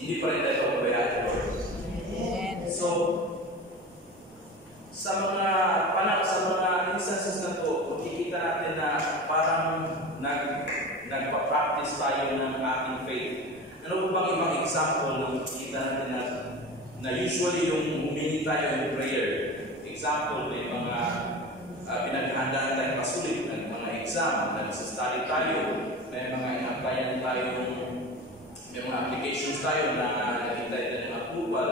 Hindi pa rin tayo pabayaan, Lord. So, sa mga instances na to, makikita natin na parang nagpa-practice tayo ng ating faith. Ano po bang ibang example na makikita natin na usually yung humingi tayo yung prayer? Example, may mga pinaghandaan tayong pasulit ng mga exam, nagsastudy tayo, may mga inaplayan tayo, may mga applications tayo na nakita tayo ng approval,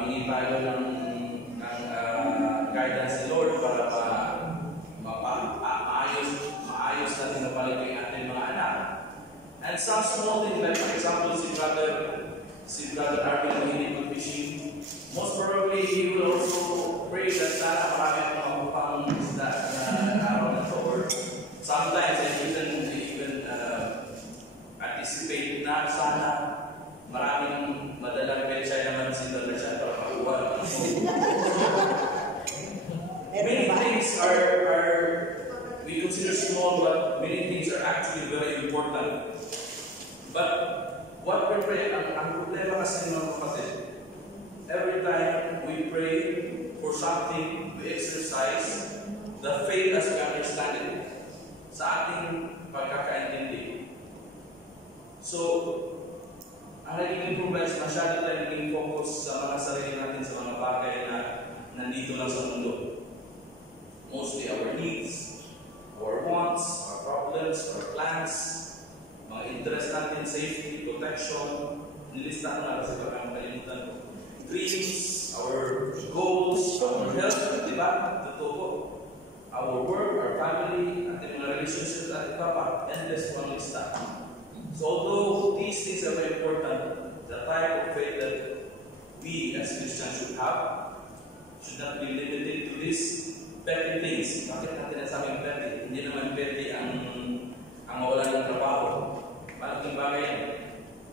humingi tayo ng guidance ni Lord para maayos natin na balik yung ating mga anak. And some small things, like for example, si Brother Arvin na hindi mag-fishing, most probably he will also pray that sana marami ang mga upang isda na araw na to. Or sometimes I even anticipate na sana maraming madalang pechay naman si Brother siya para makuha. Many things we consider small, but many things are actually very important. But what we pray, ang problema kasi ng mga kapatid, every time we pray for something, we exercise the faith as we understand it sa ating pagkakaintindi. So, ang nagiging problema is masyado tayo naging focus sa mga sarili natin, sa mga bagay na nandito lang sa mundo. Mostly our needs, our wants, our problems, our plans, mga interest natin, safety, protection, nilista ko na kasi parang kalimutan ko. Dreams, our goals, our health, di ba? Totoo po. Our work, our family, ating mga relationships, at iba pa. Endless one lista. So although these things are very important, the type of faith that we as Christians should have should not be limited to this petty things. Bakit natin nasabing petty? Hindi naman petty ang mawalan ng trabaho. Malaking bagay yan.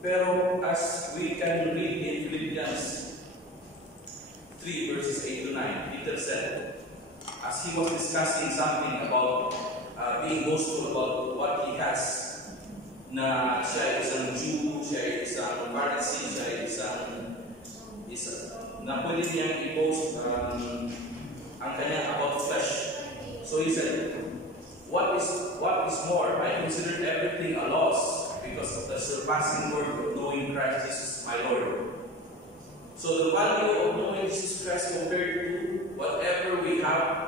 Pero as we can read in Philippians 3 verses 8 to 9, Peter said, as he was discussing something about being boastful about what he has, na siya ay isang Jew, siya ay isang Pharisee, siya ay isang na pwede niyang i-boast ang kanyang about flesh. So he said, what is more? I considered everything a loss because of the surpassing worth of knowing Christ Jesus my Lord. So the value of knowing Jesus Christ compared to whatever we have,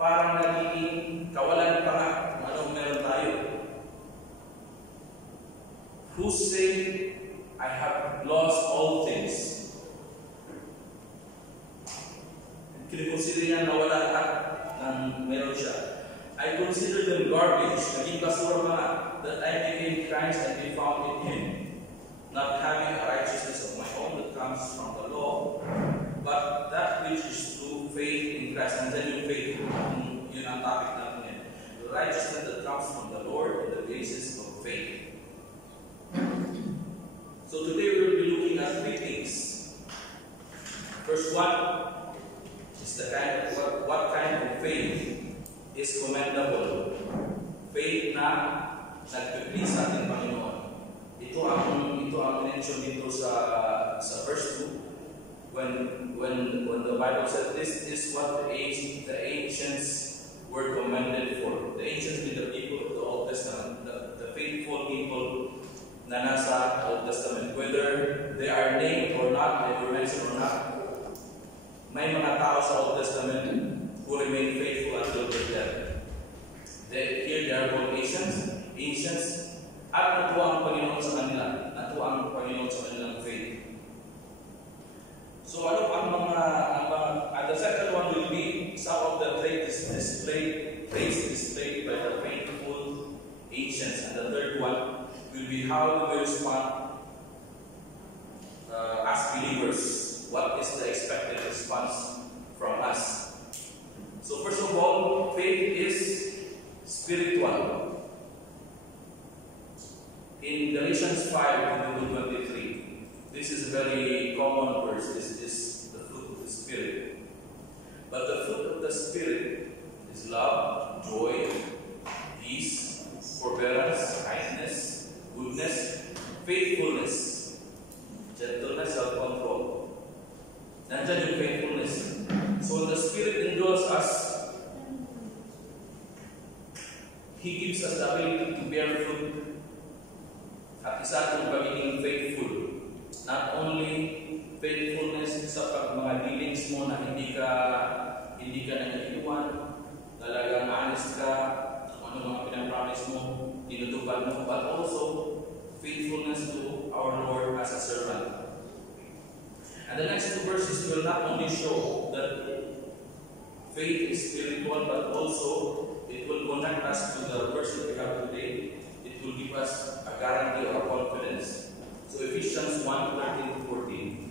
parang nagiging kawalan pa nga kung anong meron tayo. Who say, I have lost all things? Kinikonsider niya na wala lahat ng meron siya. I consider them garbage, naging basura mga, that I became Christ and be found in Him, not having a righteousness of my own that comes from the law, but that which is through faith in Christ. And then yung faith, yun ang topic natin. The righteousness that comes from the Lord and the basis of faith. So today we will be looking at three things. First one is the what kind of faith is commendable. Faith na nagpiplease sa ating Panginoon. Ito ang mention dito sa verse 2 when the Bible says this is what the ancients were commended for. The ancients were the people of the Old Testament, the faithful people na nasa Old Testament, whether they are named or not, they were mentioned or not. May mga tao sa Old Testament who remain faithful until their death. Here they are called ancients, at natuwa ang Panginoon sa kanila, natuwa ang Panginoon sa kanilang faith. So ano ang mga and the second one will be some of the traits displayed by the faithful ancients, and the third one will be how do we respond as believers. What is the expected response from us? So first of all, faith is spiritual. In Galatians 5 gentleness, self-control. Nandyan yung faithfulness. So the Spirit indwells us. He gives us the ability to bear fruit. At isa itong pagiging faithful. Not only faithfulness sa mga dealings mo na hindi ka nag-iwan, talagang honest ka, kung ano mga pinapromise mo, tinutupad mo, but also faithfulness to our Lord as a servant. And the next two verses will not only show that faith is spiritual, but also it will connect us to the verse that we have today. It will give us a guarantee or a confidence. So Ephesians 1:13-14.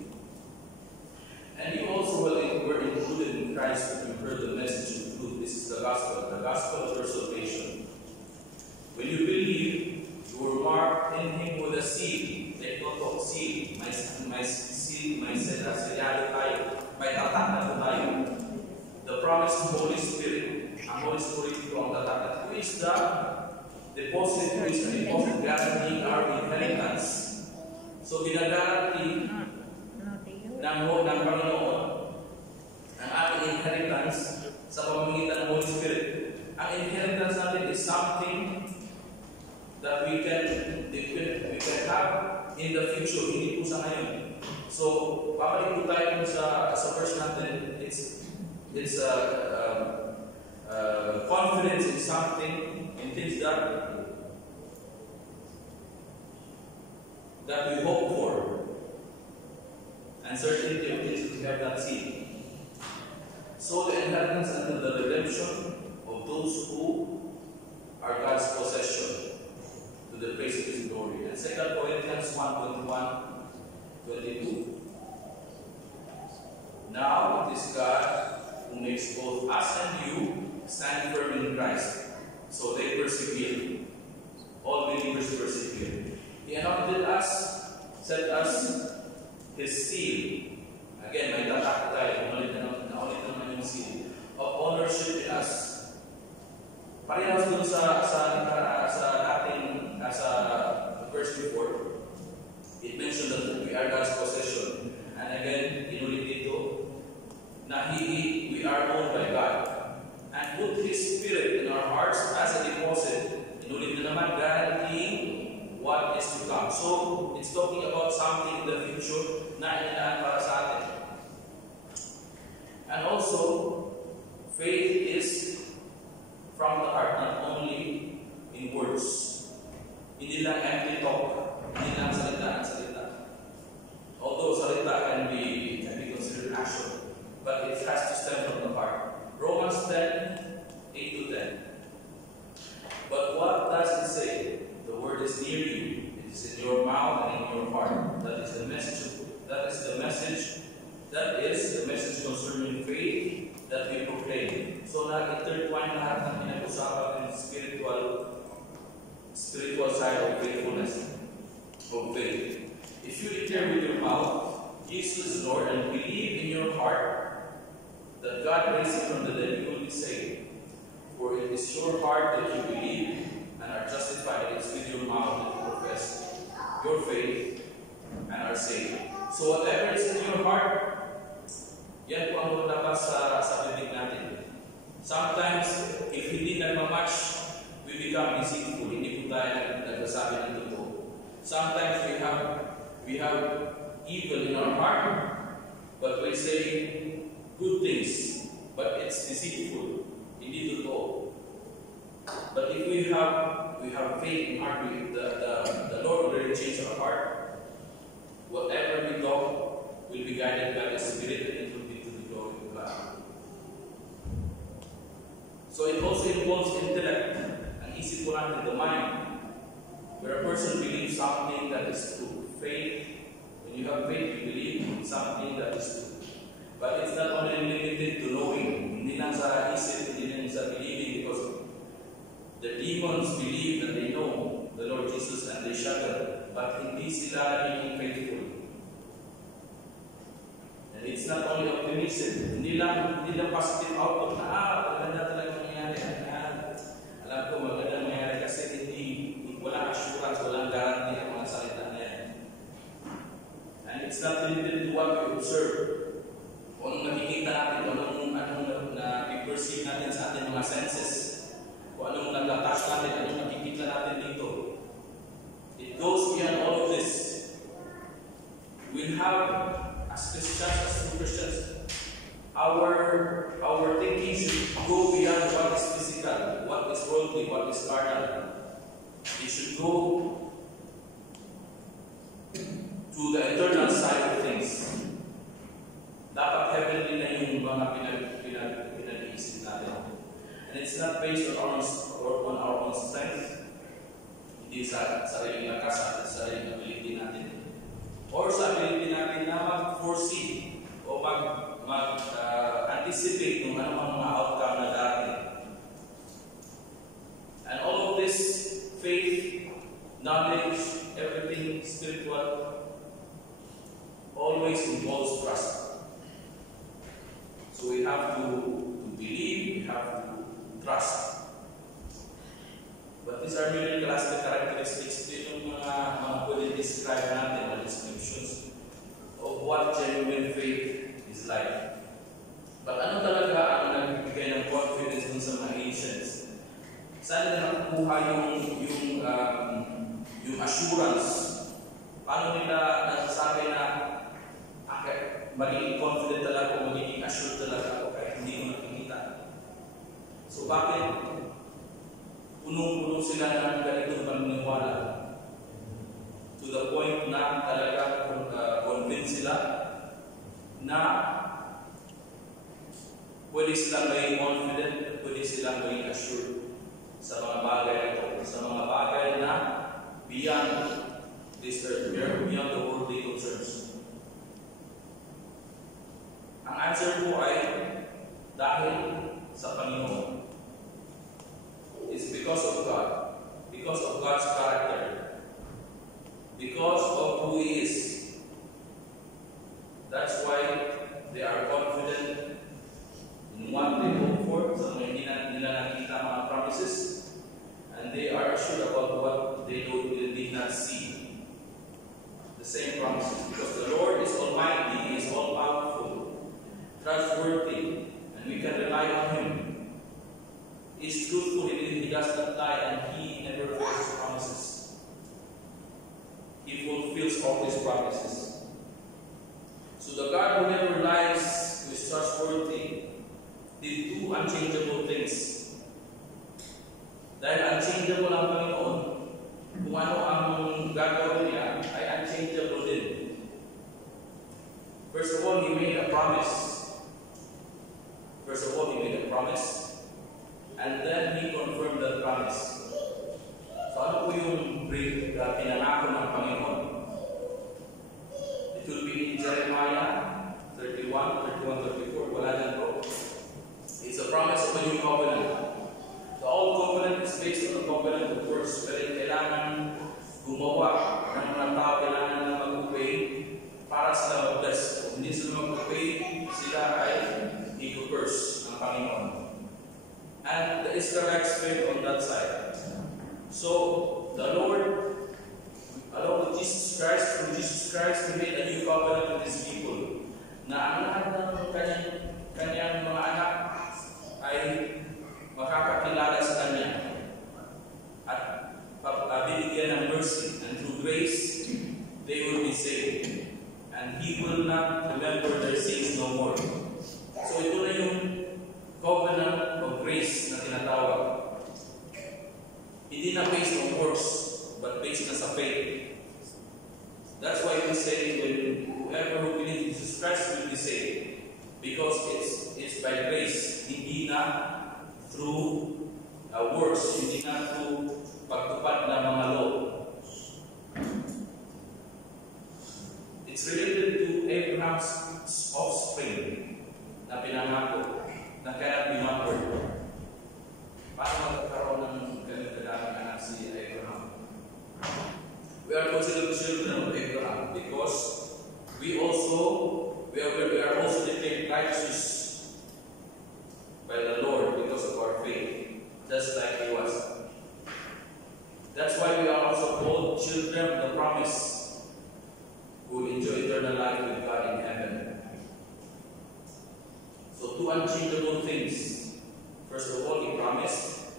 And you also were included in Christ when you heard the message of truth. This is the gospel of your salvation. When you believe, you were marked in Him with a seal. Take note of seal. May seal, may sellado tayo. May tatak na tayo. The promise of Holy Spirit. Ang Holy Spirit ko ang tatak. Who is the deposit? Who is the deposit guaranteeing our inheritance? So, ginagarantee ng Panginoon ang ating inheritance sa pamamagitan ng Holy Spirit. Ang inheritance natin is something that we can have in the future, hindi po sa ngayon. So, babalik po tayo sa verse natin. It's confidence in something, in things that we hope for, and certainty of things we have not seen. So the inheritance until the redemption of those who are God's possession, to the praise of His glory. And 2 Corinthians 1:21-22. Now it is God who makes both us and you stand firm in Christ. So they persevere. All believers persevere. He anointed us, set us His seal. Again, may tatak tayo. Naulit naman yung seal. Of ownership in us. Parehas dun sa verse before, it mentioned that we are God's possession. And again, inulit dito, na we are owned by God. And put His Spirit in our hearts as a deposit. Inulit na naman, guaranteeing what is to come. So, it's talking about something in the future na inaan para sa atin. And also, faith is from the heart, not only in words. Hindi lang empty talk, hindi lang salita. Although salita can be considered action, but it has to stem from the heart. Romans 10:8-10. But what does it say? The word is near you. It is in your mouth and in your heart. That is the message concerning faith that we proclaim. So nag-intertwine lahat ng pinag-usapan ng spiritual side of faithfulness, of faith. If you declare with your mouth Jesus is Lord and believe in your heart that God raised Him from the dead, you will be saved. For it is your heart that you believe and are justified. It is with your mouth that you profess your faith and are saved. So whatever is in your heart, yan po ang dapat sa bibig natin. Sometimes, if hindi nagmamatch, we become deceitful. Hindi po tayo nagsasabi ng totoo. Sometimes we have evil in our heart, but we say good things, but it's deceitful. Hindi totoo. But if we have faith in our heart, the Lord will really change our heart. Whatever we talk will be guided by the Spirit, and it will be to the glory of God. So it also involves intellect, ang isip ko natin, the mind, where a person believes something that is true. Faith, when you have faith, you believe something that is true. But it's not only limited to knowing. Hindi lang sa isip, hindi lang sa believing, because the demons believe that they know the Lord Jesus and they shudder, but hindi sila being faithful. And it's not only optimism, hindi lang positive outlook na maganda talaga mangyayari. Alam ko maganda mangyayari kasi walang assurance, walang guarantee ang mga salita na yan. And it's not limited to what we observe. Kung anong nakikita natin, kung anong na-perceive natin sa ating mga senses, kung anong nagtatouch natin, anong nakikita natin dito. It goes beyond all of this. We have, as Christians, as true Christians, our thinking should go beyond what is physical, what is worldly, what is carnal. It should go to the eternal side of things. Dapat heavenly na yung mga pinag-iisip natin. And it's not based on our own strength. Hindi sa sariling lakas at sariling ability natin. Or sa ability natin na mag-foresee o mag-anticipate kung anong mga outcome na darating. And all of this faith, knowledge, everything spiritual, always involves trust. So we have to believe, we have to trust. But these are merely classical characteristics. Ito yung mga pwede describe natin, mga descriptions of what genuine faith is like. But ano talaga ang nagbibigay ng confidence dun sa mga ancients? Saan nila nakukuha yung assurance? Paano nila nasasabi na magiging confident talaga o magiging assured talaga ako kahit hindi ko nakikita? So bakit punong-puno sila ng ganitong paniniwala? To the point na talaga convinced sila na pwede silang maging confident at pwede silang maging assured sa mga bagay na ito, sa mga bagay na beyond this earth, beyond the worldly concerns. Ang answer po ay dahil sa Panginoon. It's because of God, because of God's character, because of who He is. That's why they are confident in what they hope for, sa mga hindi nila nakita mga promises, and they are assured about what they did not see. The same promises, because the Lord is Almighty, He is all-powerful, trustworthy, and we can rely on Him. He is truthful, He does not lie, and He never fails promises. He fulfills all His promises. So the God who never lies, who is trustworthy, did two unchangeable things. Dahil unchangeable ang Panginoon, kung ano ang gagawin niya ay unchangeable din. First of all, He made a promise. And then He confirmed that promise. So ano po yung pinangako ng Panginoon? It will be in Jeremiah 31-34. Wala dyan po. It's a promise of a new covenant. The old covenant is based on the covenant of works. Pero kailangan gumawa ng mga tao, kailangan na mag-obey para sila mag-bless. Kung hindi sila mag-obey, sila ay i-curse ng Panginoon. And the Israelites failed on that side. So, the Lord, along with Jesus Christ, through Jesus Christ, He made a new covenant with His people. Na ang lahat ng kanyang mga anak ay makakakilala sa Kanya. At bibigyan ng mercy. And through grace, they will be saved. And He will not remember their sins no more. So ito na yung covenant of grace na tinatawag. Hindi na based on works, but based na sa faith. That's why we say when whoever who believes in Jesus Christ will be saved. Because it's by grace, hindi na through works, hindi na through pagtupad ng mga law. It's related to Abraham's offspring na pinangako na kaya pinapword. Paano magkakaroon ng ganito kadaming anak si Abraham? We are considered children of Abraham because we are also declared righteous by the Lord because of our faith, just like He was. That's why we are also called children of the promise, who will enjoy eternal eternal life with God in heaven. So two unchangeable things. First of all, He promised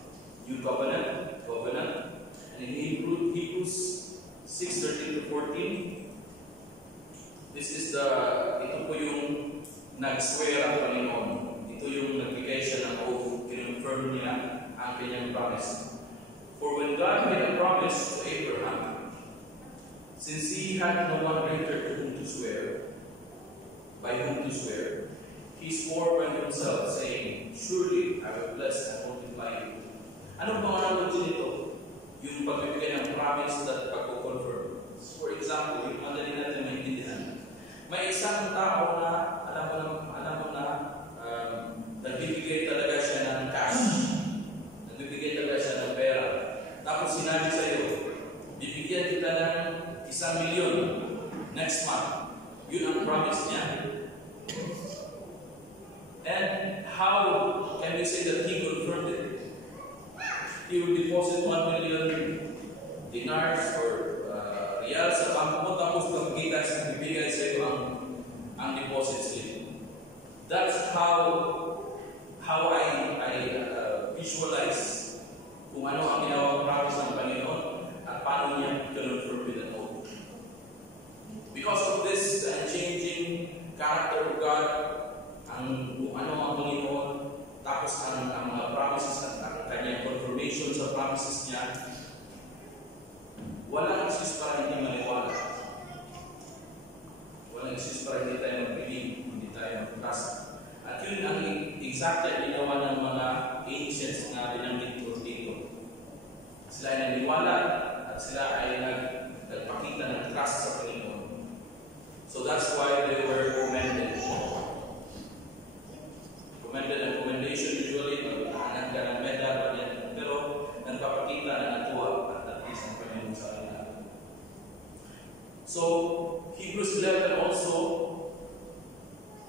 new covenant, and in Hebrews 6:13 to 14, this is ito po yung nag-swear ang Panginoon. Ito yung nagbigay siya ng oath, kinonfirm niya ang kanyang promise. For when God made a promise to Abraham, since he had no one greater to whom to swear, by whom to swear, He swore by Himself, saying, "Surely I will bless and multiply you." Anong pangalan ko dito? Yung pagbibigay ng promise at pagko-confirm. For example, yung madali natin maintindihan. May isang tao na alam mo na nagbibigay talaga siya ng cash. Nagbibigay talaga siya ng pera. Tapos sinabi sa iyo, bibigyan kita ng 1,000,000 next month. Yun ang promise niya. And how can we say that He confirmed it? He will deposit 1,000,000 dinars or real sa bangko mo, tapos bibigay sa iyo ang deposit slip. That's how I visualize kung ano ang ginawang promise ng Panginoon at paano niya confirm with an oath. Because of this, the unchanging character of God, kung ano ang Panginoon, tapos ang mga promises at ang kanyang confirmation sa promises niya, walang excuse para hindi maniwala. Walang excuse para hindi tayo mag-believe, hindi tayo mag-trust. At yun ang exactly ginawa ng mga ancients na binanggit ko dito. Sila ay naniwala at sila ay nagpakita ng trust sa Panginoon. So that's why they were commended. Ang commendation usually, magkakanan ka ng medal, pero nagpapakita na natuwa at least ang Panginoon sa kanila. So, Hebrews 11 also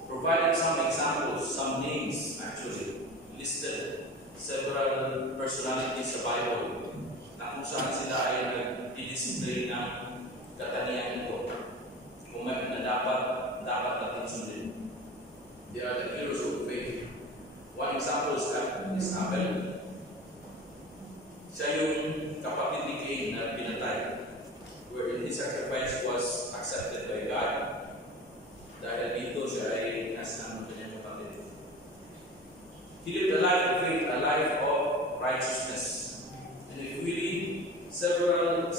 provided some examples, some names actually, listed several personalities sa Bible na kung saan sila ay nag-display ng katangian ito. Kung may na dapat natin sundin. They are the heroes of faith. One example is Abel. Siya yung kapatid ni Cain na pinatay, wherein his sacrifice was accepted by God. Dahil dito siya ay nasa ng kanyang kapatid. He lived a life of faith, a life of righteousness. And if we read several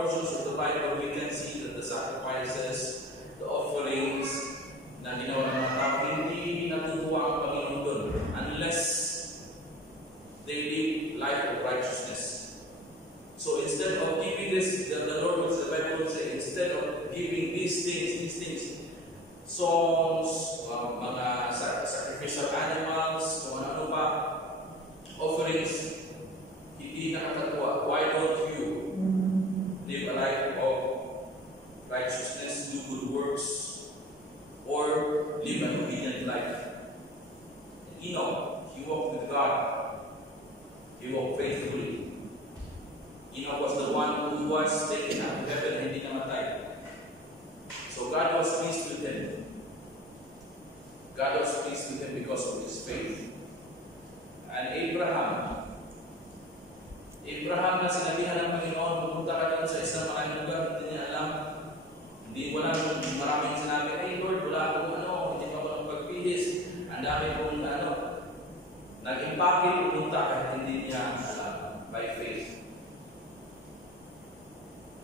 portions of the Bible, we can see that the sacrifices, the offerings na ginawa ng mga tao, hindi natutuwa ang Panginoon doon unless they live life of righteousness. So instead of giving this, the Lord, the Bible will say, instead of giving these things, songs, mga sacrificial animals, kung ano pa, offerings, hindi nakakatuwa. Why don't you live a life of righteousness, do good works, or live an obedient life? Enoch, he walked with God. He walked faithfully. Enoch was the one who was taken up to heaven and hindi namatay. So God was pleased with him. God was pleased with him because of his faith. And Abraham na sinabihan ng Panginoon, pumunta ka doon sa isang malaking lugar, hindi niya alam. Hindi wala maraming sinabi, "Hey Lord, wala akong hindi pa ako ng pagpihis. Ang dami kong nag-impake, pumunta kahit hindi niya alam, by faith."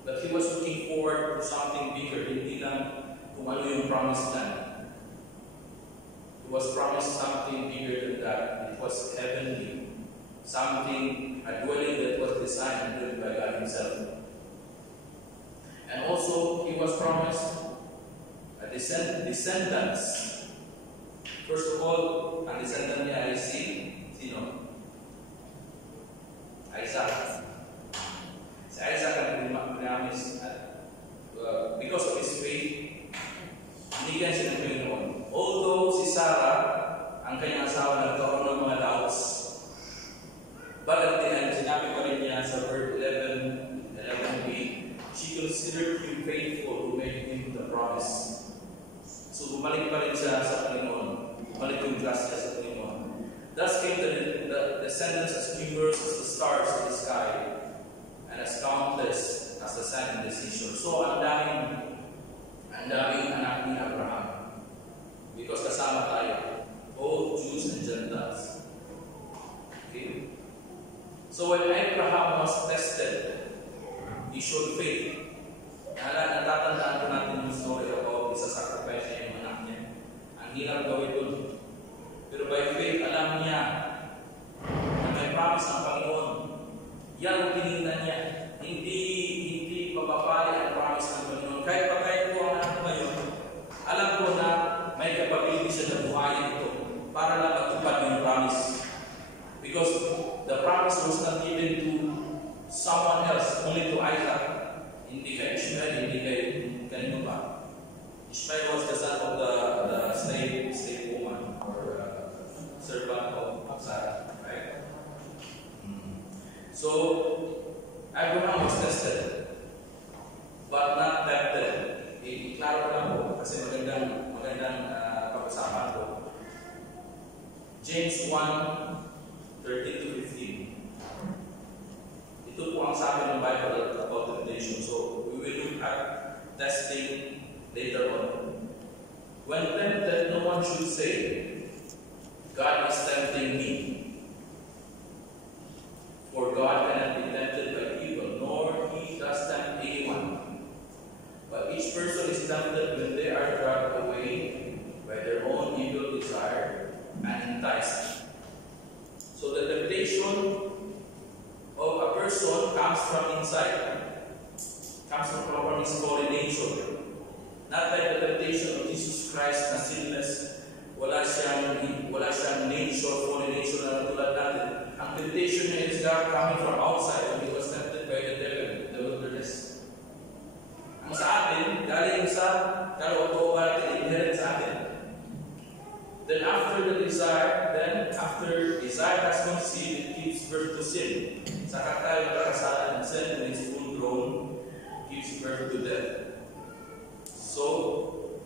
But he was looking forward to something bigger, hindi lang kung ano yung promised land. He was promised something bigger than that. It was heavenly. Something, a dwelling that was designed and built by God Himself. And also, he was promised a descendants. First of all, ang descendant niya ay sino? Isaac. Si Isaac ang promise because of his faith, binigyan siya ng Panginoon. Although si Sarah, ang kanyang asawa, nagkaroon ng mga doubts, but at the end, sinabi pa rin niya sa verse 11b, she considered him faithful who made him the promise. bumalik pa rin siya sa Panginoon. Bumalik yung grasya sa Panginoon. Thus came the descendants as numerous as the stars of the sky and as countless as the sand in the seashore. So, ang daming anak ni Abraham. Because kasama tayo, both Jews and Gentiles. Okay? So, when Abraham was tested, he showed faith. Natatandaan ko natin yung story about isa-sacrifice niya yung anak niya. Ang hirap gawin doon. Pero by faith, alam niya na may promise ng Panginoon. Yan ang tinignan niya. Hindi mapapali ang promise ng Panginoon. Kahit patay ko ang anak ngayon, alam ko na may capability siya na buhayin ito para lang matupad yung promise. Because the promise was not given to someone else, only to Isaac. Hindi kay Ishmael, hindi kay kanino pa. Ishmael was the son of the slave woman or servant of Sarah, right? So Abraham was tested, but not tempted. Iklaro ko lang po kasi magandang pag-usapan ko. James 1:13-15. Ito po ang sabi ng Bible about temptation. So, we will look at testing later on. When tempted, no one should say, God is tempting me. For God cannot be tempted by evil, nor he does tempt anyone. But each person is tempted when they are dragged away by their own evil desire and enticed. So the temptation of a person comes from inside, comes from his fallen nature. Not like the temptation of Jesus Christ na sinless, wala siyang nature, fallen nature na tulad natin. Ang temptation niya is God coming from outside when he was tempted by the devil in the wilderness. Ang sa atin, galing sa kalooban natin, inherent sa atin. Then after desire has conceived, it gives birth to sin. Saka tayo nagkakasalan ng sin when it's full grown, gives birth to death. So,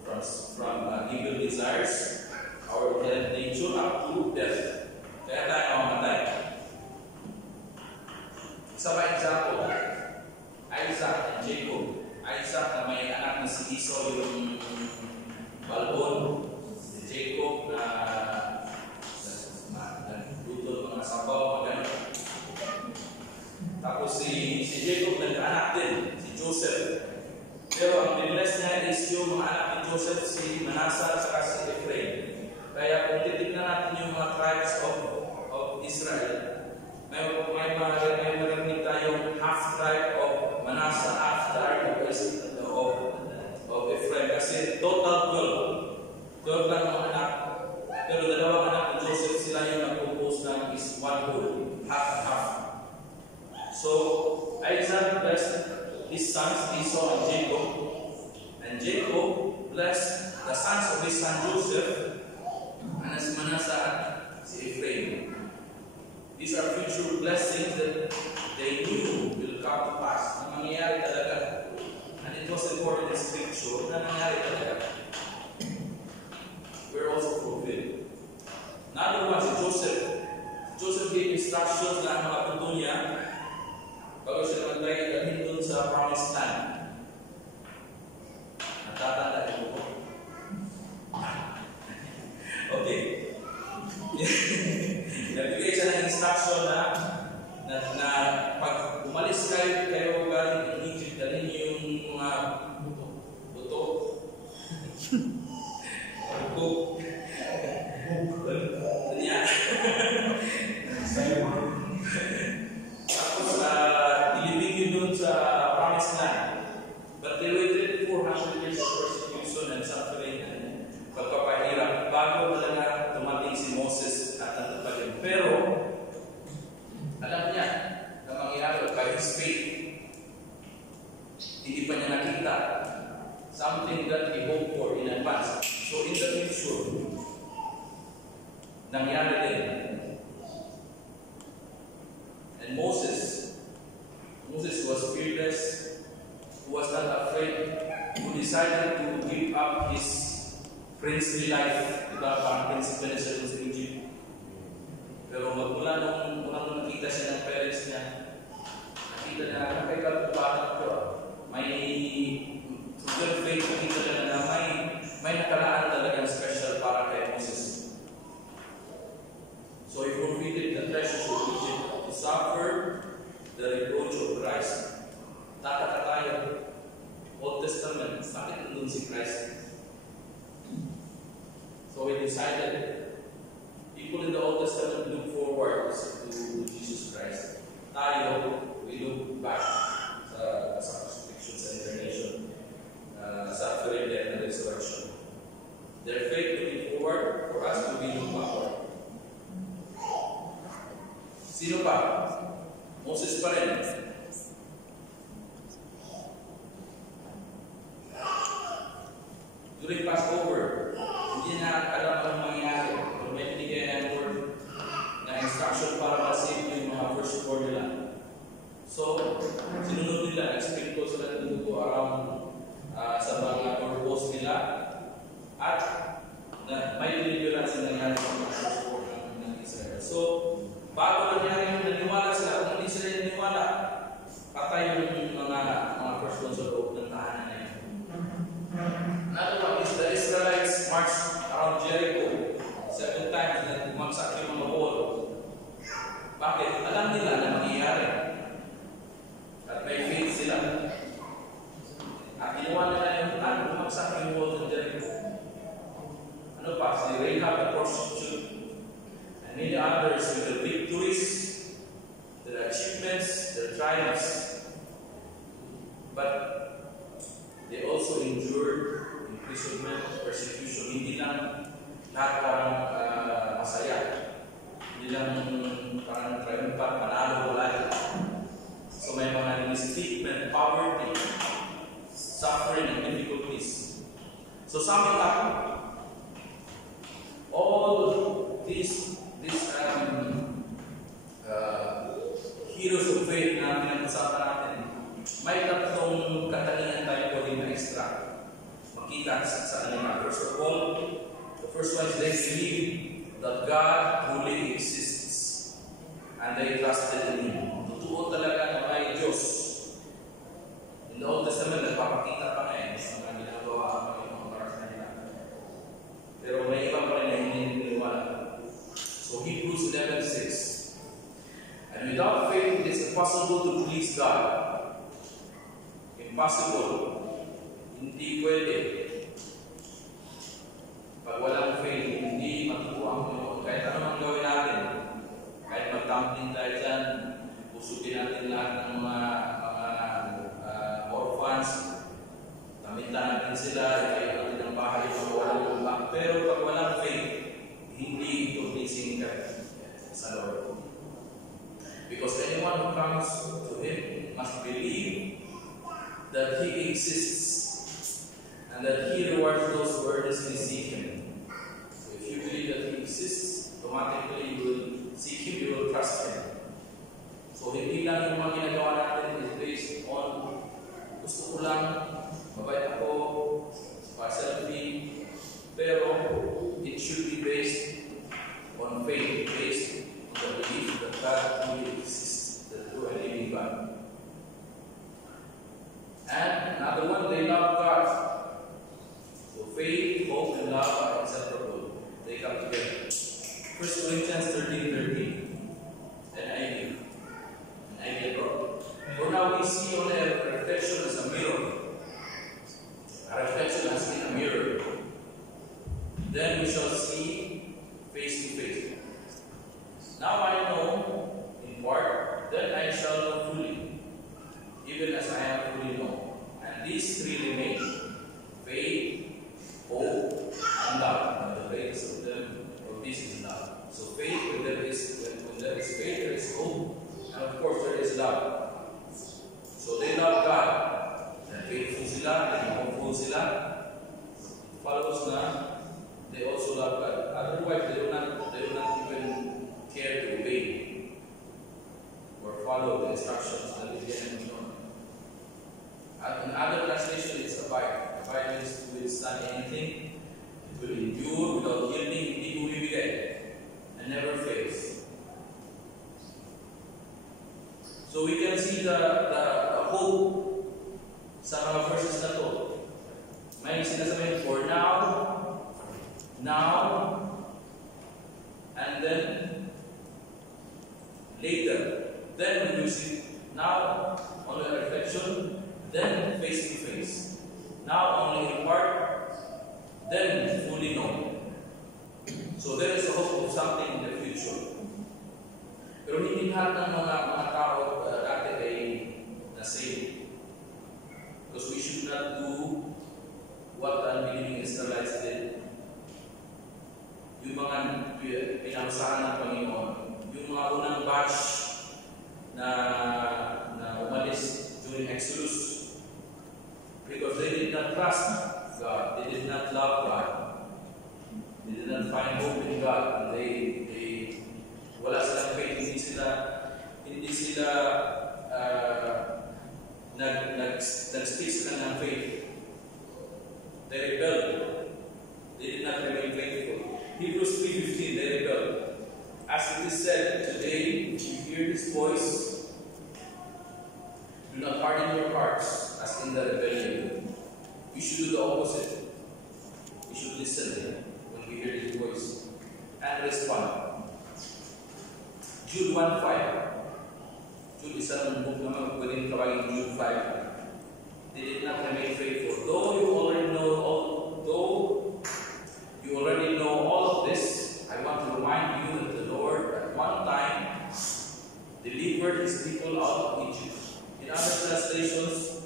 from evil desires, our inherent nature up to death. Kaya tayo mamatay. Isa pa example, Isaac and Jacob. Isaac na may anak na si Esau, yung balbon. Si Jacob na nagluto ng mga sabaw, magano. Tapos si Jacob nagkaanak din, si Joseph. Pero ang pinless niya is yung mga anak ni Joseph, si Manasseh at si Ephraim. Kaya kung titignan natin yung mga tribes of Israel, may maraming tayong half tribe of Manasseh, half tribe of Ephraim. Kasi total 12 lang ang anak. Pero dalawang anak ni Joseph, sila yung nag-compose ng is one whole, half. So Isaac blessed his sons Esau and Jacob, and Jacob blessed the sons of his son Joseph, and as Manasseh at si Ephraim. These are future blessings that they knew will come to pass. Na mangyayari talaga. And it was recorded in Scripture na nangyayari talaga. We're also fulfilled. Another one, si Joseph. Joseph gave instructions na ang mga puto niya bago siya mag-try dalhin dun sa promised land. Natatanda niyo po. Okay. Nagbigay siya ng instruction na pag umalis kayo galing Egypt, dalhin niyo yung mga buto. Buto. Niya. Tapos ilibig yun dun sa promised land. But they waited 400 years of persecution and suffering and pagpapahirap bago talaga dumating si Moses at natupad yun. Pero alam niya na mangyayari by his faith. Hindi pa niya nakita something that he hoped for in advance. So in the future, nangyari din. And Moses was fearless, who was not afraid, who decided to give up his princely life, diba? Parang prinsipe na siya sa Egypt. Pero magmula nung unang nakita siya ng parents niya, nakita na, kay kapatid ko, may good faith, nakita niya na may nakaraan talagang special para kay Moses. So he forfeited the treasures of Egypt to suffer the reproach of Christ. Tataka tayo, Old Testament, bakit nandun si Christ? So we decided, people in the Old Testament look forward to Jesus Christ. Tayo, we look back sa crucifixion, sa incarnation, suffering, death, and resurrection. Their faith looking forward, for us to be look backward. Sino pa? Moses pa rin. During Passover, hindi na alam ang mangyayari. Pero may binigay ng word na instruction para ma-save yung mga firstborn nila. So, sinunod nila, nag-sprinkle sila ng dugo around sa mga doorpost nila. At may deliverance na nangyari sa mga firstborn ng Israel. So, bago nangyari yung naniwala sila, kung hindi sila naniwala, patay yung mga firstborn sa loob ng tahanan na yun. Another one is the Israelites marched around Jericho 7 times na bumagsak yung mga wall. Bakit? Alam nila na mangyayari. At may faith sila. At ginawa nila yung bumagsak yung wall ng Jericho. Ano pa? Si Rahab, the prostitute, and many others with their victories, their achievements, their triumphs. But they also endured imprisonment, persecution. Hindi lang lahat parang masaya. Hindi lang parang triumphant, panalo, wala. So may mga mistreatment, poverty, suffering, and difficulties. So summing up, all these heroes of faith na pinag-usapan natin, may tatlong katangian tayo pwede ma-extract. Makita sa kanila. First of all, the first one is they believe that God truly exists and they trusted in Him. Totoo talaga na may Diyos. In the Old Testament, nagpapakita pa ngayon sa mga ginagawa ang mga para sa kanila. Pero may iba pa rin na hindi niniwala. So Hebrews 11:6. And without faith, it is impossible to please God. Impossible. Hindi pwede. Pag walang faith, hindi matutuwa ang Panginoon. Kahit ano mang gawin natin, kahit mag-camping tayo dyan, pusugin natin lahat ng mga orphans, tamintan natin sila, ikayin natin ang bahay pag walang lumbak. Pero pag walang faith, hindi ito pleasing ka sa Lord. Because anyone who comes to Him must believe that He exists and that He rewards those who earnestly seek Him. So if you believe that He exists, automatically you will seek Him, you will trust Him. So hindi lang yung mga ginagawa natin is based on gusto ko lang, mabait ako, selfie, pero it should be based on faith, based on the belief that God truly exists, the true and living God. And another one, they love God. So faith, hope, and love are inseparable. They come together. 1 Corinthians 13:13. An idea, bro. For now we see only a reflection as a mirror. A reflection as in a mirror. Then we shall see face to face. Now I know in part, then I shall know fully, even as I am fully known. And these three remain: faith, hope, and love. And the greatest of them, of this is love. So faith, when there is faith, there is hope, and of course there is love. So they love God. And faithful sila, and hopeful sila. It follows na they also love God. Otherwise, they will not even care to obey or follow the instructions that is given to them. In other translation, it's abide. Abide means to withstand anything. It will see the hope sa mga verses na to. May sinasabi, for now, and then later. Then when you see now only a reflection, then face to face. Now only in part, then fully known. So there is a hope of something in the future. Pero hindi lahat ng mga tao dati ay na-save. Because we should not do what the unbelieving Israelites did. Yung mga pinahusahan ng Panginoon, yung mga unang batch na umalis during Exodus, because they did not trust God, they did not love God, they did not find hope in God, and they wala silang faith, hindi sila nag-speak sila ng faith. They rebelled. They did not remain faithful. Hebrews 3:15, they rebelled. As it is said, today, if you hear His voice, do not harden your hearts as in the rebellion. We should do the opposite. We should listen when we hear His voice and respond. Jude 1:5. Jude is a book naman pwedeng tawagin Jude 5. They did not remain faithful. Though you already know all of this, I want to remind you that the Lord at one time delivered His people out of Egypt. In other translations,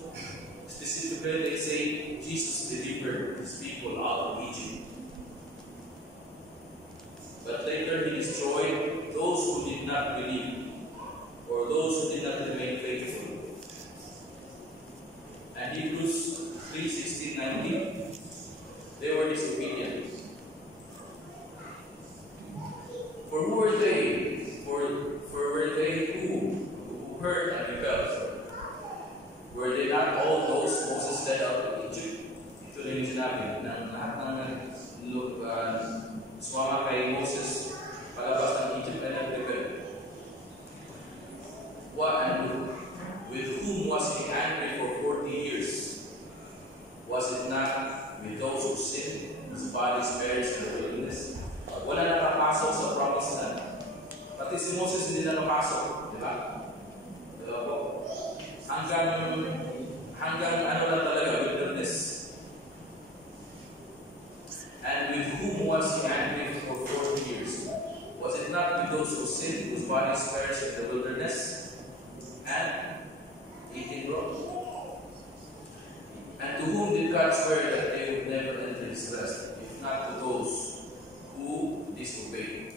specifically they say Jesus delivered His people out of Egypt. But later He destroyed those who did not believe, or those who did not remain faithful. And Hebrews 3:16-19, they were disobedient. For who were they? For were they who heard and rebelled? Were they not all those Moses led out of Egypt? Ito rin yung sinabi na lahat ng sumama kay Moses palabas ng Egypt ay nag-rebel. What and with whom was He angry for 40 years? Was it not with those who sinned, whose bodies perished in the wilderness? Wala nakapasok sa promised land. Pati si Moses hindi na napasok, di ba? Diba po? Hanggang ano lang talaga, wilderness. And with whom was He angry for 40 years? Was it not with those who sinned, whose bodies perished in the wilderness? And 18 wrote. And to whom did God swear that they would never enter His rest, if not to those who disobeyed?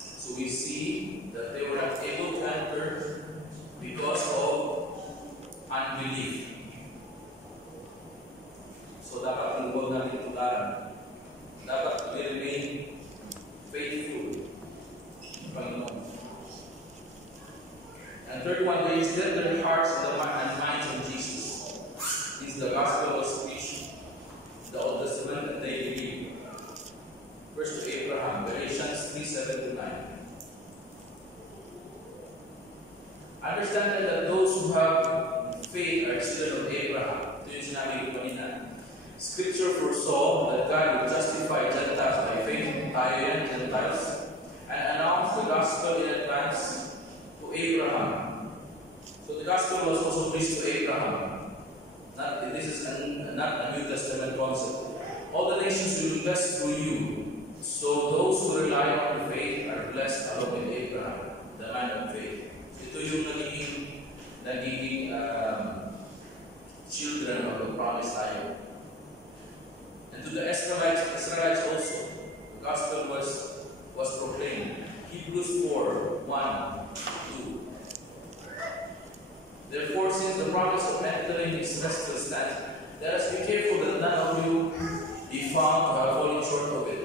So we see that they were not able to enter because of unbelief. So dapat huwag natin tularan. Dapat remain faithful. Panginoon. And third one, they set their hearts and minds on Jesus. This is the gospel was preached, the Old Testament, and they believe. First to Abraham, Galatians 3:7-9. Understand that those who have faith are children of Abraham. Ito yung sinabi ko kanina. Scripture foresaw that God would justify Gentiles by faith, tayo yan, Gentiles, and announce the gospel in advance to Abraham. So the gospel was also preached to Abraham. This is not a New Testament concept. All the nations will be blessed through you. So those who rely on faith are blessed along with Abraham, the man of faith. Ito yung nagiging children of the promised land. And to the Israelites also, the gospel was proclaimed. Hebrews 4:1-2. Therefore, since the promise of entering His rest will stand, let us be careful that none of you be found to have fallen short of it.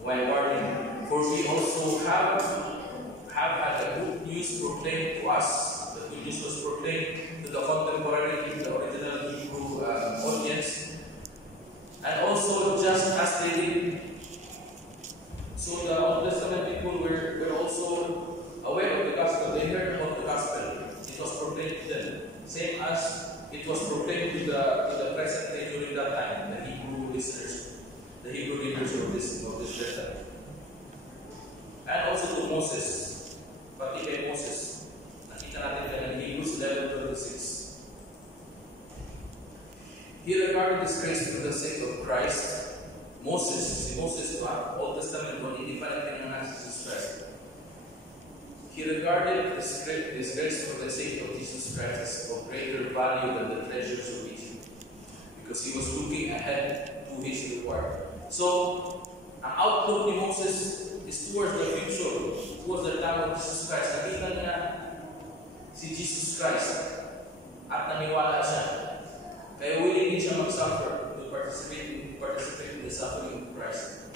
When warning, for we also have had the good news proclaimed to us. The good news was proclaimed to the contemporary, the original Hebrew audience, and also just as they did. So the Old Testament people were also was proclaimed to the present day during that time, the Hebrew listeners, the Hebrew readers of this letter. And also to Moses, pati kay Moses. Nakita natin yan in Hebrews 11:26. He regarded this grace for the sake of Christ. Moses, si Moses pa, Old Testament, hindi pa natin ng Jesus Christ. He regarded this grace for the sake of Jesus Christ as of greater value than the treasures of Egypt, because he was looking ahead to his reward. So, ang outlook ni Moses is towards the future, towards the time of Jesus Christ. Nakita niya si Jesus Christ at naniwala siya. Kaya willing din siya mag-suffer to participate in the suffering of Christ.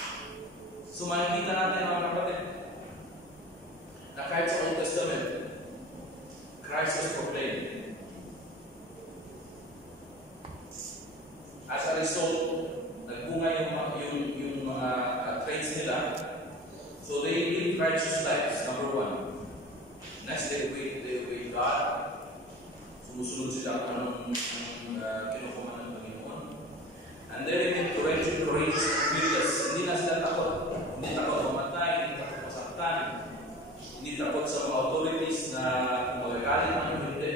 So, makikita natin mga kapatid, na kahit sa Old Testament, Christ was proclaimed. As a result, nagbunga yung mga traits nila. So they live righteous lives, number one. Next, they obey God. Sumusunod sila kung anong kinukuha ng Panginoon. And they remain courageous and fearless. Hindi na sila takot. Hindi takot mamatay, hindi takot masaktan. Hindi takot sa mga authorities na magagalit ng hindi.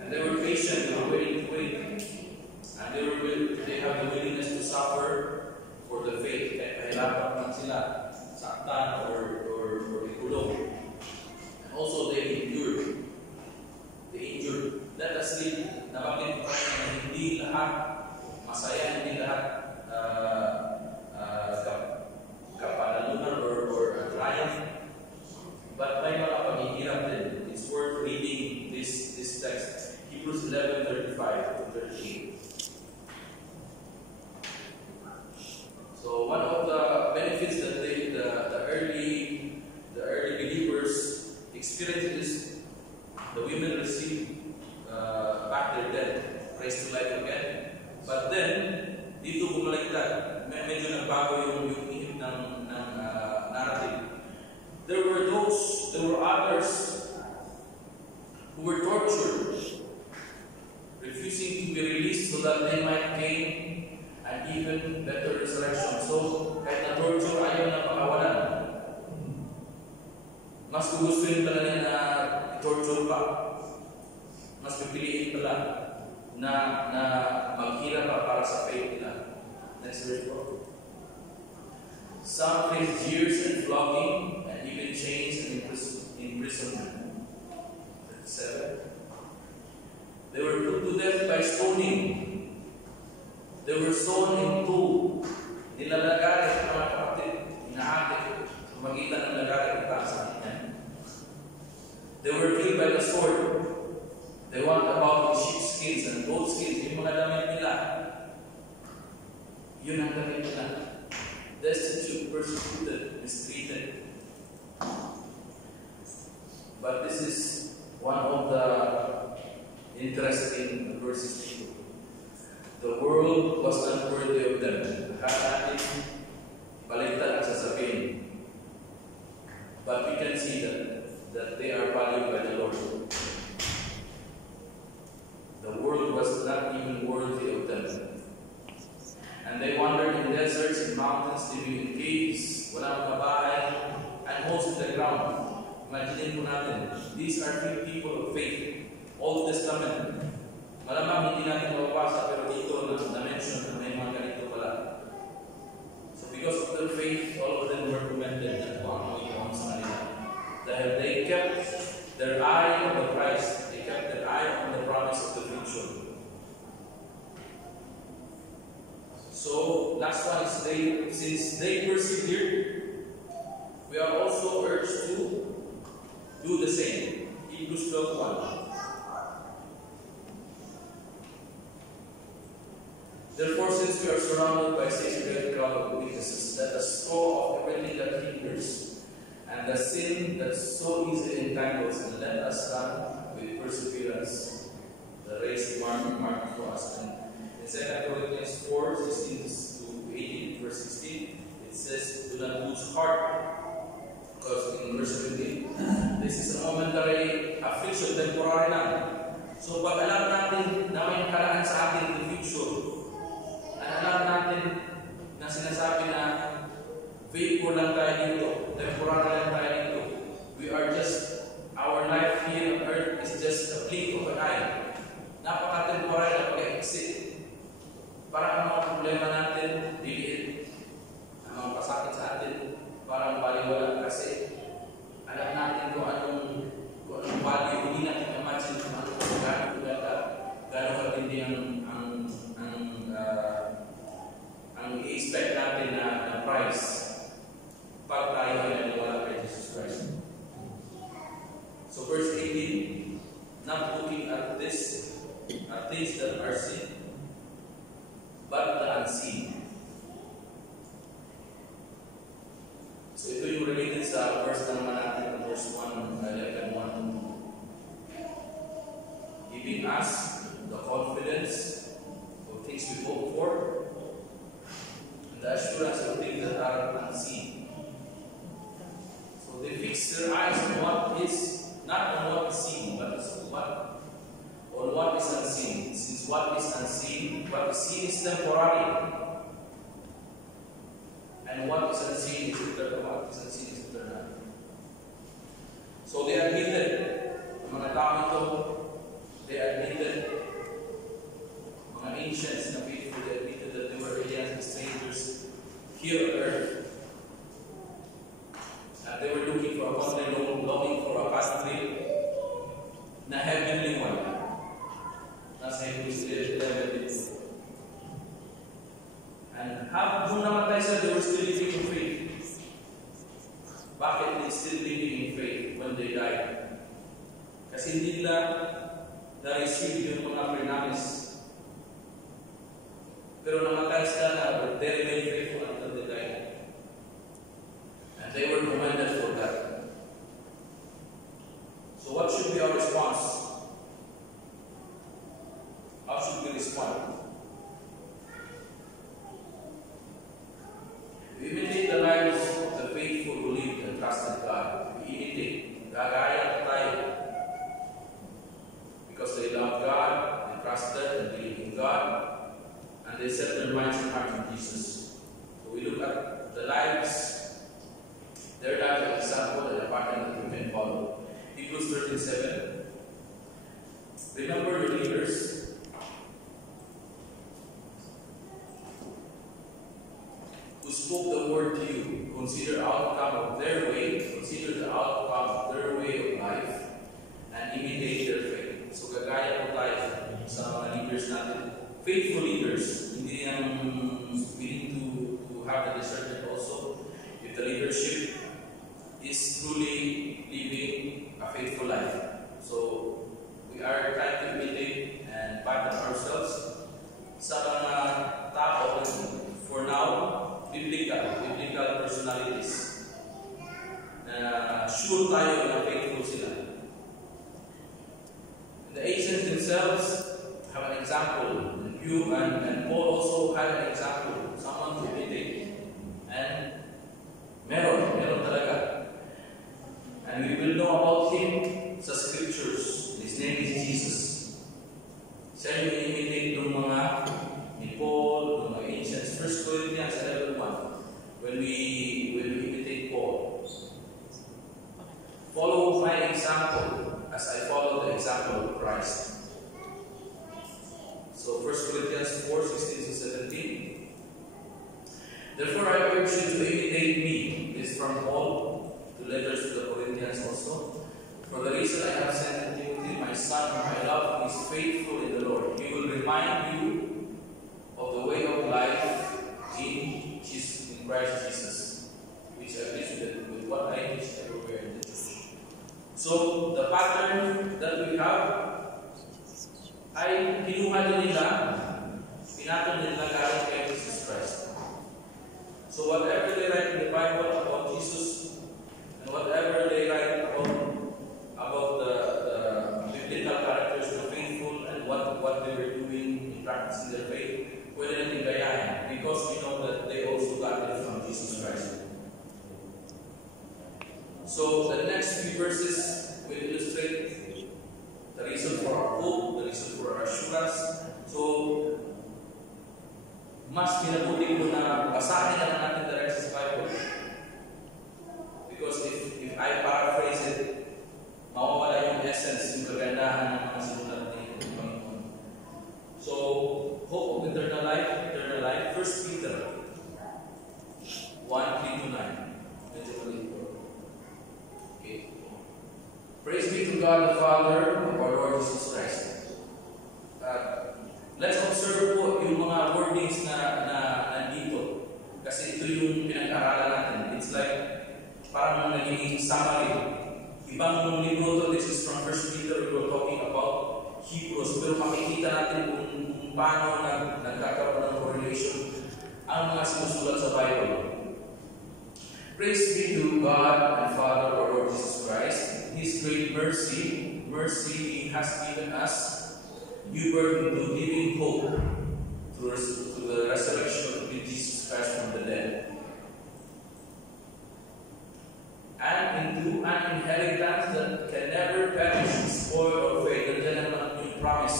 And they were patient, they were willing to wait. And they have the willingness to suffer for the faith. Kaya kahirapan man sila, saktan or ikulong. And also they endured. Let us live. Nabanggit ko na hindi lahat masaya, hindi lahat kapanalunan or triumph. But may mga paghihirap din. It's worth reading this text. Hebrews 11:35-38. So one of the benefits that the early believers experienced is the women received back their dead, raised to life again. But then dito bumaliktad, medyo nagbago yung ihip ng narrative. There were others who were tortured, refusing to be released so that they might gain an even better resurrection. So, kahit na torture, ayaw na pakawalan. Mas gugustuhin pala niya na torture pa. Mas pipiliin pala na maghirap pa para sa faith nila. Next verse 4. Some faced jeers and flogging, and even chains and imprisonment. 37. They were put to death by stoning. They were sawn in two. Nilalagarit, mga kapatid, inaatik, magitan ng lagarit itaas sa atin. They were killed by the sword. They walked about in sheepskins and goatskins. Yung mga damit nila, yun ang damit nila. Destitute, persecuted, mistreated. But this is one of the interesting verses. The world was unworthy of them. Lahat natin baliktad at sasabihin. But we can see that they are valued by the Lord. The world was not even worthy of them. And they wandered in deserts and mountains, living in caves, walang kabahay, and holes in the ground. Imagine po natin, these are people of faith. Old Testament. Malamang hindi natin mababasa, pero dito na-mention na may mga ganito pala. So because of their faith, all of them were commended at kung ano yung sa kanila. Dahil they kept their eye on the Christ, they kept their eye on the promise of the future. So, last one is since they persevered, we are also urged to do the same. Hebrews 12:1. Therefore, since we are surrounded by such a great crowd of witnesses, let us throw off everything that hinders and the sin that so easily entangles, and let us run with perseverance the race marked for us. And in 2 Corinthians 4:16-18, verse 16, it says, "Do not lose heart," because in verse 17, this is a momentary affliction, temporary lang. So pag alam natin na may lang tayo dito. Temporary lang tayo dito. We are just, our life here on earth is just a blink of an eye. Napaka-temporary na pag-exit. Parang ang mga problema natin, diliit. Ang mga pasakit sa atin, parang baliwala kasi alam natin kung anong value, hindi natin imagine kung anong gano'ng ganda, gano'ng katindi ang i-expect natin na price pag tayo ay naniwala kay Jesus Christ. So verse 18, not looking at this, at things that are seen, but the unseen. So ito yung related sa verse na naman natin, verse 1, 11, 1, giving us the confidence of things we hope for, and the assurance of things that are unseen. So they fix their eyes on what is, not on what is seen, but on what is unseen. Since what is unseen, what is seen is temporary. And what is unseen is eternal. What is unseen is eternal. So they admitted, ang mga tao ito, they admitted, mga ancients na faithful, they admitted that they were aliens and strangers here on earth. And they were looking for a country, longing for a country na heavenly one. Nasa Hebrews 11:2. And habang namatay sila, they were still living in faith. Bakit they still living in faith when they died? Kasi hindi nila na-receive yung mga prenamis. Pero namatay sila na they remain faithful until they died. And they were commended for that. So what should be our response? How should we respond? We imitate the lives of the faithful who lived and trusted God. We imitate. Gagaya tayo. Because they loved God, they trusted and believed in God, and they set their minds and hearts on Jesus. So we look at the lives, their lives as an example and a pattern that we can follow. Hebrews 13:7. Remember your leaders who spoke the word to you. Consider the outcome of their way of life, and imitate their faith. So gagaya po tayo sa mga leaders natin. Faithful leaders. Hindi we need to have the discernment also if the leadership is truly living a faithful life. So we are trying to imitate and pattern ourselves sa mga tao for now, biblical personalities. Sure tayo na faithful sila. The ancients themselves have an example. And Paul also had an example. Someone to imitate. And meron talaga. And we will know about him sa scriptures. His name is Jesus. Siya yung imitate ng mga ni Paul, ng mga ancients. 1 Corinthians 11:1. When we imitate Paul. Follow my example as I follow the example of Christ. So 1 Corinthians 4:16-17. Therefore I urge you to imitate me. This from Paul to letters to the Corinthians also. For the reason I have sent Timothy, my son, whom I love, who is faithful in the Lord. He will remind you of the way of life in Christ Jesus, which I preach with what I teach everywhere in the church. So the pattern that we have ay kinuha din nila, pinatong nila galing kay Jesus Christ. So whatever they write in the Bible about Jesus, and whatever they write about the biblical characters, the faithful, and what they were doing in practicing their faith, pwede natin gayahin because we know that they also got it from Jesus Christ. So the next few verses will illustrate the reason for our hope, the reason for our assurance. So, mas pinabuti ko na basahin naman natin direct sa Bible God the Father of our Lord Jesus Christ. Let's observe po yung mga wordings na nandito. Kasi ito yung pinag-aralan natin. It's like parang naging summary. Ibang libro to, this is from 1 Peter, we were talking about Hebrews. Pero makikita natin kung paano nagkakaroon ng correlation ang mga sinusulat sa Bible. Praise be to God and Father of our Lord Jesus Christ. His great mercy He has given us new birth into living hope through the resurrection of Jesus Christ from the dead, and into an inheritance that can never perish, spoil, or fade. Nandiyan naman yung promise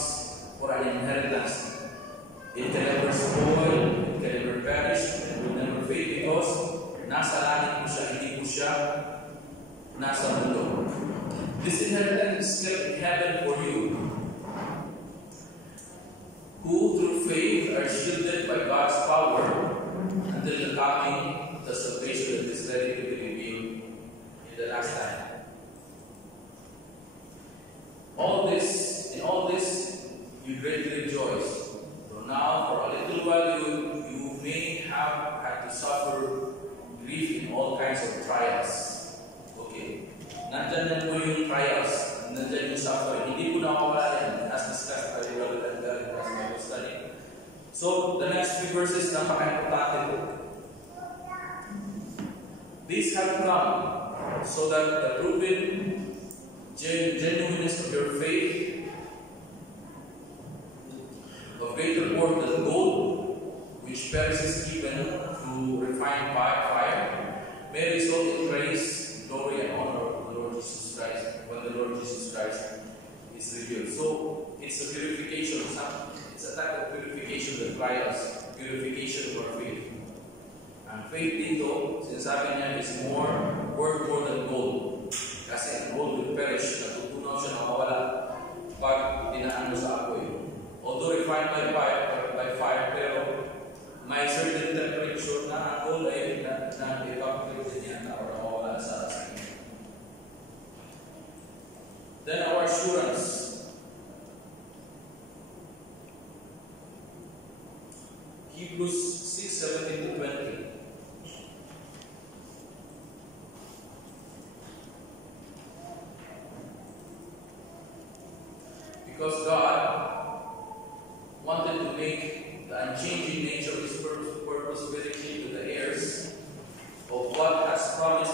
for an inheritance. It can never spoil, it can never perish, it will never fade, because nasa langit mo siya, hindi mo siya nasa mundo. This inheritance is kept in heaven for you, who through faith are shielded by God's power until the coming of the salvation that is ready to be revealed in the last time. In all this, you greatly rejoice. So now, for a little while, you may have had to suffer grief in all kinds of trials. Okay. Nandyan na po yung trials. Nandyan yung suffering. Hindi po nakawala yan. As discussed by Brother Edgar as Bible study. So, the next few verses na maka-importante po. These have come so that the proven genuineness of your faith, of greater worth than gold, which perishes even through refined fire, may result in praise, glory, and honor of the Lord Jesus Christ when the Lord Jesus Christ is revealed. So, it's a purification. It's a type of purification that trials, purification of our faith. And faith dito, sinasabi niya, is worth more than gold. Kasi ang gold will perish, natutunaw siya na mawala pag dinaan mo sa apoy. Although refined by fire, pero may certain temperature na ang gold ay na-evaporate niya or mawala sa akin. Then our assurance. Hebrews 6:17-20. Because God wanted to make the unchanging nature of His purpose very clear to the heirs of what has promised.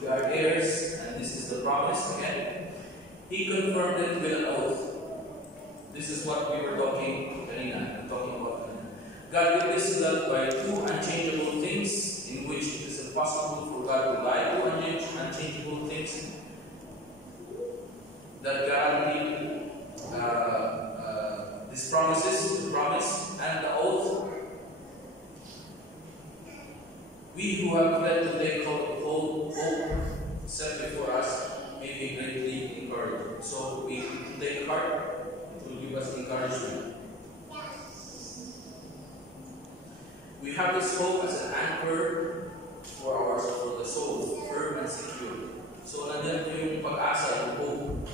We are heirs, and this is the promise again. He confirmed it with an oath. This is what we were talking about. God witnesses that by two unchangeable things, in which it is impossible for God to lie, two unchangeable things that guarantee these promises, the promise and the oath. We who have fled to take hold hope set before us may be greatly encouraged. So we take heart, it will give us encouragement. We have this hope as an anchor for the soul, firm and secure. So nandiyan po yung pag-asa, yung hope.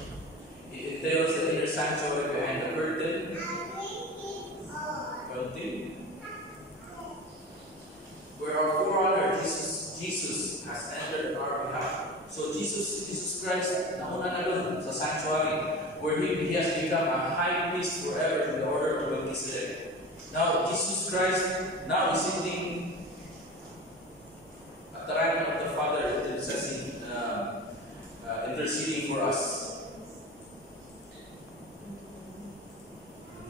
It entails the inner sanctuary behind the curtain, where our forerunner Jesus has entered on our behalf. So Jesus Christ, nauna na doon sa sanctuary, where He has become a high priest forever in the order of Melchizedek. Now, Jesus Christ now is sitting at the right hand of the Father, interceding for us.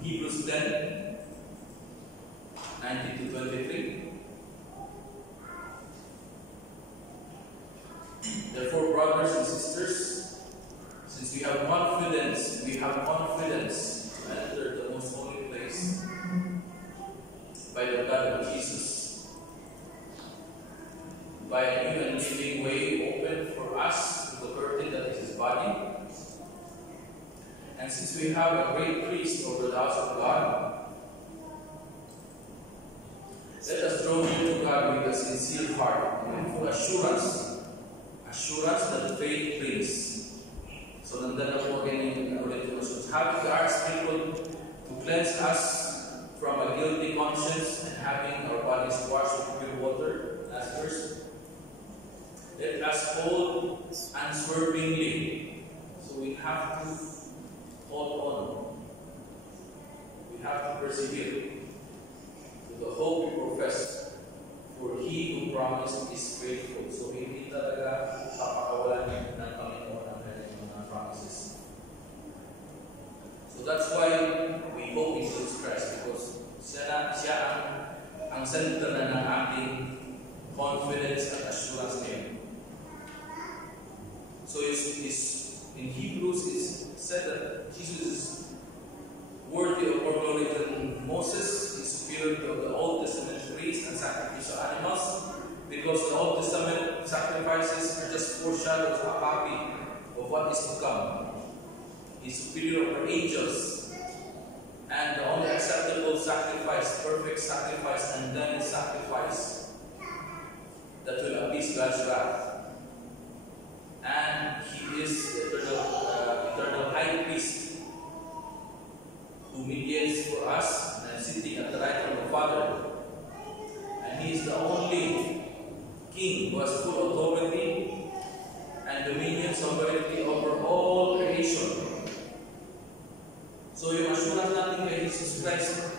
Hebrews 10:19-23. Therefore, brothers and sisters, since we have confidence to enter the most holy place by the blood of Jesus, by a new and living way opened for us through the curtain that is His body. And since we have a great priest over the house of God, let us draw near to God with a sincere heart and full assurance that faith brings. So So nandun na po again yung ulit yung assurance. Having the heart sprinkled to cleanse us from a guilty conscience and having our bodies washed with pure water. Last verse. Let us hold unswervingly. So we have to hold on. We have to persevere to the hope we profess. For He who promised is faithful. So hindi talaga papakawalan ng Panginoon ang kanyang mga promises. So that's why we hope in Jesus Christ, because siya ang center na ng ating confidence at assurance ngayon. So in Hebrews it's said that Jesus is worthy of more glory than Moses, is superior to the Old Testament priests and sacrificial animals, because the Old Testament sacrifices are just foreshadows, a copy of what is to come. He's superior over angels, and the only acceptable sacrifice, perfect sacrifice, and then sacrifice that will appease God's wrath. And He is the eternal high priest who mediates for us and sitting at the right hand of the Father. And He is the only King who has full authority and dominion, sovereignty over all creation. So yung assurance natin kay Jesus Christ,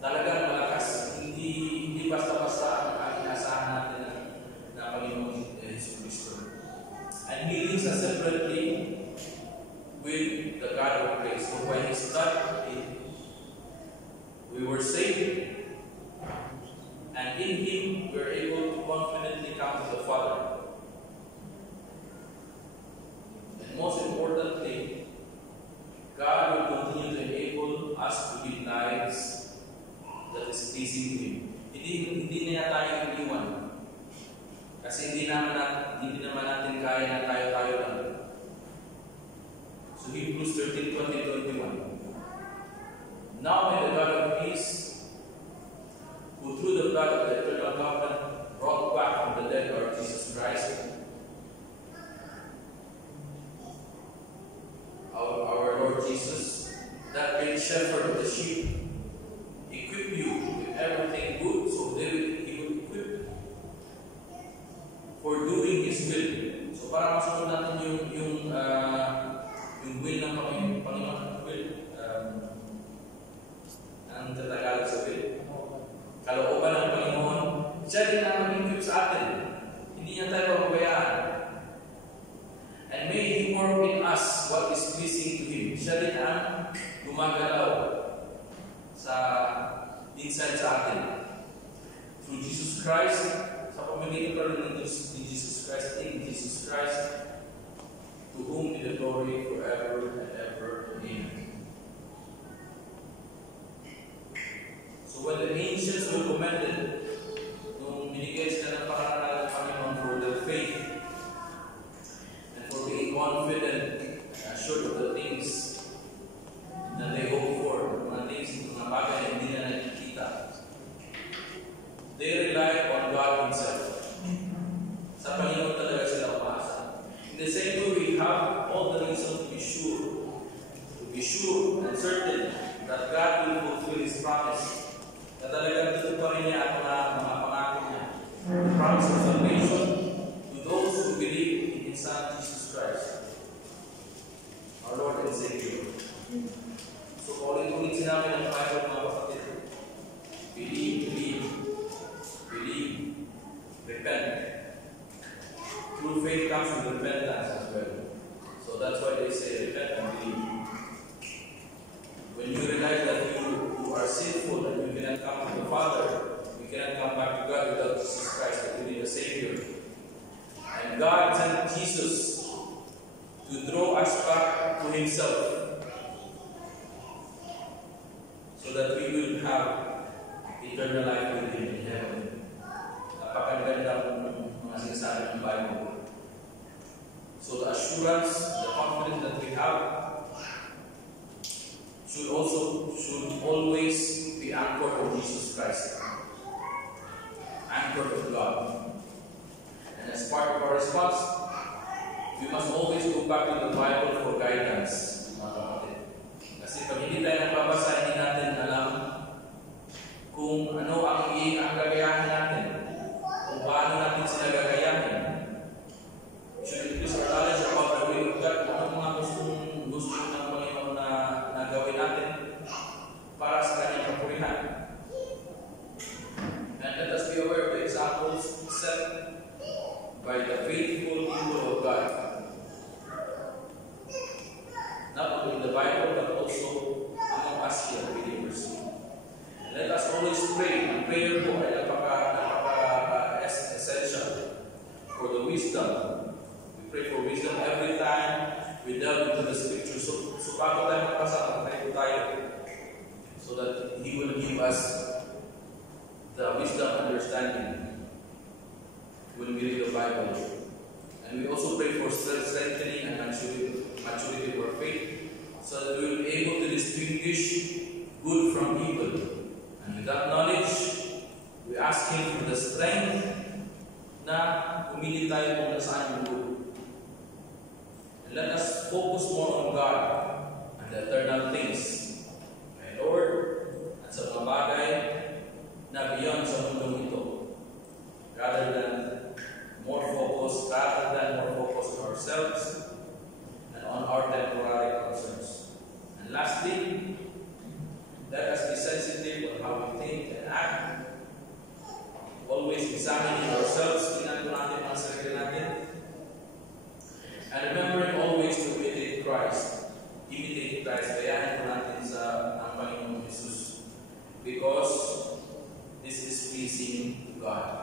talagang malakas. Hindi basta-basta ang inaasahan natin na Panginoon Jesus Cristo. And He leads us separately with the God of grace. So by His blood, we were saved. And in Him, we are able to confidently come to the Father. And most importantly, God will continue to enable us to live lives that is pleasing to Him. Hindi na tayo iniwan. Kasi hindi naman natin kaya na tayo lang. So Hebrews 13:20-21. Now may the God of peace, who through the blood of the eternal covenant brought back from the dead Lord Jesus Christ, our Lord Jesus, that great shepherd of the sheep, equip you with everything good, so He will equip for doing His will. So para masunod natin yung will ng Panginoon, will, ang Tagalog sa will, kalooban ng Panginoon, siya din ang mag-equip sa atin. Hindi niya tayo pabayaan. And may He work in us what is pleasing to Him. Siya din ang gumagalaw inside sa atin. Through Jesus Christ, sa pamamagitan pa rin ni Jesus Christ, in Jesus Christ, to whom be the glory forever and ever. Amen. So when the ancients were commended, nung binigay sila ng pangaral ng Panginoon for their faith, for being confident and assured of the things that they hope for, mga things, mga bagay na hindi na nakikita, they relied on God Himself. Sa Panginoon talaga sila umaasa. In the same way, we have all the reason to be sure and certain that God will fulfill His promise. Na talagang dito pa rin niya ang mga pangako niya. The promise of salvation to those who believe in His Son, Jesus Christ, our Lord and Savior. So, ulit-ulit sinabi ng Bible, mga kapatid, believe, repent. True faith comes with repentance as well. So that's why they say repent and believe. When you realize that you are sinful and you cannot come to the Father, you cannot come back to God without Jesus Christ, that you need a Savior. And God sent Jesus to draw us back to Himself, so that we will have eternal life with Him in heaven. Napakaganda ng mga sinasabi ng Bible. So the assurance, the confidence that we have should always be anchored on Jesus Christ, anchored on God. And as part of our response, we must always go back to the Bible for guidance, mga kapatid. Kasi pag hindi tayo nagbabasa, hindi natin alam kung ano ang gagayahin natin, kung paano natin sila gagayahin. We should increase our knowledge about the will of God, kung ano mga gusto ng Panginoon na gawin natin para sa kanyang kapurihan. And let us be aware of the examples set by the faithful people of God. Not only in the Bible, but also among us here, believers. Let us always pray. Ang prayer po ay essential for the wisdom. We pray for wisdom every time we delve into the Scripture. So bago tayo magpasa, pray po tayo so that He will give us the wisdom and understanding when we read the Bible. And we also pray for strengthening and maturity of our faith, so that we will be able to distinguish good from evil. And with that knowledge, we ask Him for the strength na pumili tayo kung nasaan yung good. And let us focus more on God and the eternal things. My Lord, at sa mga bagay na beyond sa mundong ito, rather than more focus on ourselves and on our temporary concerns. And lastly, let us be sensitive on how we think and act. Always examining ourselves, tingnan natin ang sarili natin. And remembering always to imitate Christ. Imitate Christ. Gayahin po natin sa ang Panginoong Jesus. Because this is pleasing to God.